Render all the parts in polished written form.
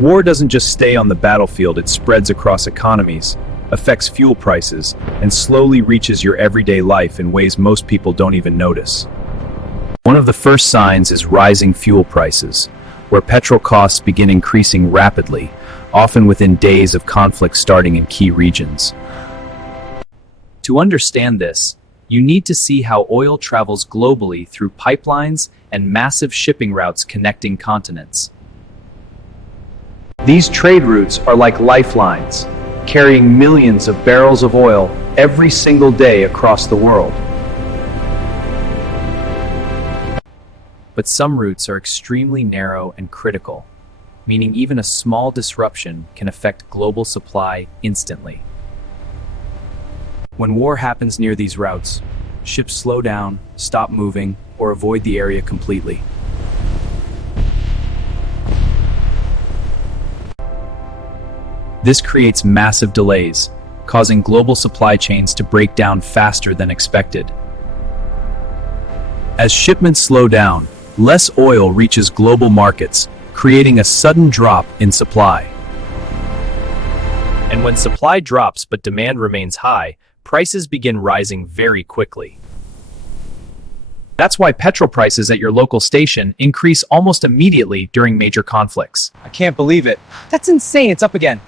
War doesn't just stay on the battlefield, it spreads across economies, affects fuel prices, and slowly reaches your everyday life in ways most people don't even notice. One of the first signs is rising fuel prices, where petrol costs begin increasing rapidly, often within days of conflict starting in key regions. To understand this, you need to see how oil travels globally through pipelines and massive shipping routes connecting continents. These trade routes are like lifelines, carrying millions of barrels of oil every single day across the world. But some routes are extremely narrow and critical, meaning even a small disruption can affect global supply instantly. When war happens near these routes, ships slow down, stop moving, or avoid the area completely. This creates massive delays, causing global supply chains to break down faster than expected. As shipments slow down, less oil reaches global markets, creating a sudden drop in supply. And when supply drops but demand remains high, prices begin rising very quickly. That's why petrol prices at your local station increase almost immediately during major conflicts. I can't believe it. That's insane. It's up again.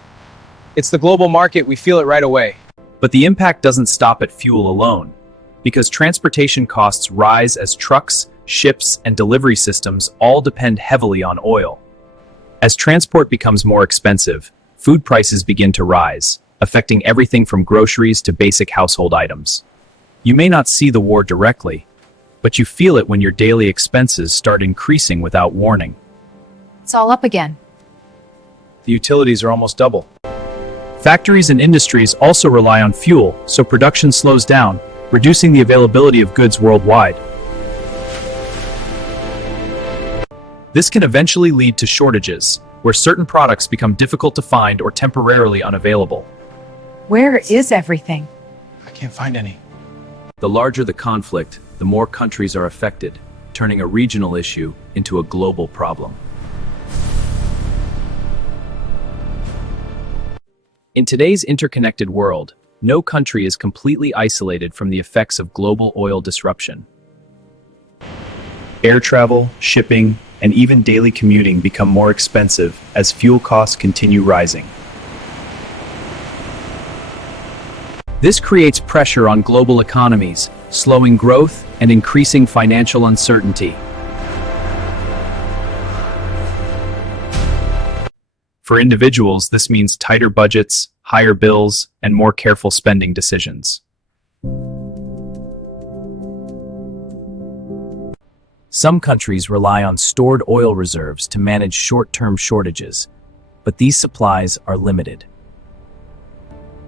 It's the global market. We feel it right away. But the impact doesn't stop at fuel alone, because transportation costs rise as trucks, ships, and delivery systems all depend heavily on oil. As transport becomes more expensive, food prices begin to rise, affecting everything from groceries to basic household items. You may not see the war directly, but you feel it when your daily expenses start increasing without warning. It's all up again. The utilities are almost double. Factories and industries also rely on fuel, so production slows down, reducing the availability of goods worldwide. This can eventually lead to shortages, where certain products become difficult to find or temporarily unavailable. Where is everything? I can't find any. The larger the conflict, the more countries are affected, turning a regional issue into a global problem. In today's interconnected world, no country is completely isolated from the effects of global oil disruption. Air travel, shipping, and even daily commuting become more expensive as fuel costs continue rising. This creates pressure on global economies, slowing growth and increasing financial uncertainty. For individuals, this means tighter budgets, higher bills, and more careful spending decisions. Some countries rely on stored oil reserves to manage short-term shortages, but these supplies are limited.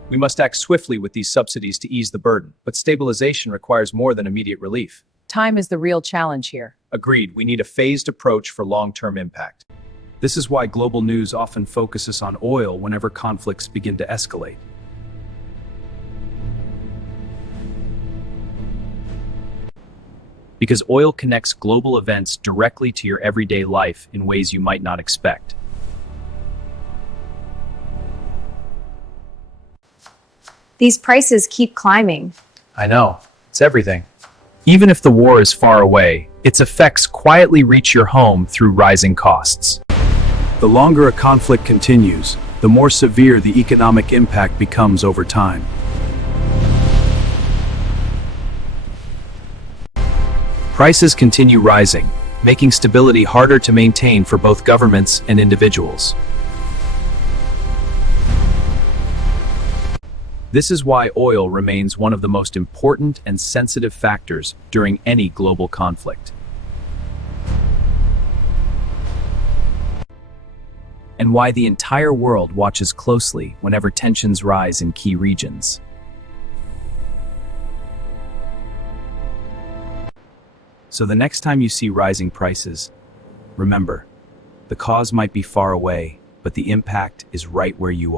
We must act swiftly with these subsidies to ease the burden, but stabilization requires more than immediate relief. Time is the real challenge here. Agreed, we need a phased approach for long-term impact. This is why global news often focuses on oil whenever conflicts begin to escalate. Because oil connects global events directly to your everyday life in ways you might not expect. These prices keep climbing. I know. It's everything. Even if the war is far away, its effects quietly reach your home through rising costs. The longer a conflict continues, the more severe the economic impact becomes over time. Prices continue rising, making stability harder to maintain for both governments and individuals. This is why oil remains one of the most important and sensitive factors during any global conflict. And why the entire world watches closely whenever tensions rise in key regions. So the next time you see rising prices, remember, the cause might be far away, but the impact is right where you are.